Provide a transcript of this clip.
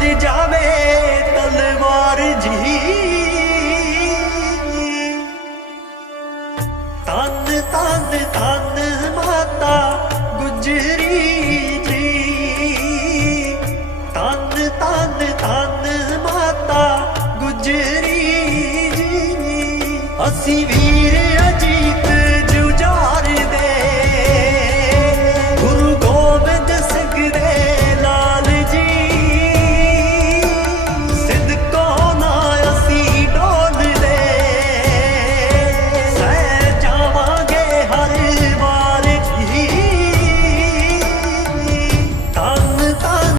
ਚੱਲ ਜਾਵੇ ਤਲਵਾਰ ਜੀ। ਤਨ ਤਨ ਤਨ ਮਾਤਾ ਗੁਜਰੀ ਜੀ। ਤਨ ਤਨ ਤਨ ਮਾਤਾ ਗੁਜਰੀ ਜੀ। ਅਸੀਂ ਵੀ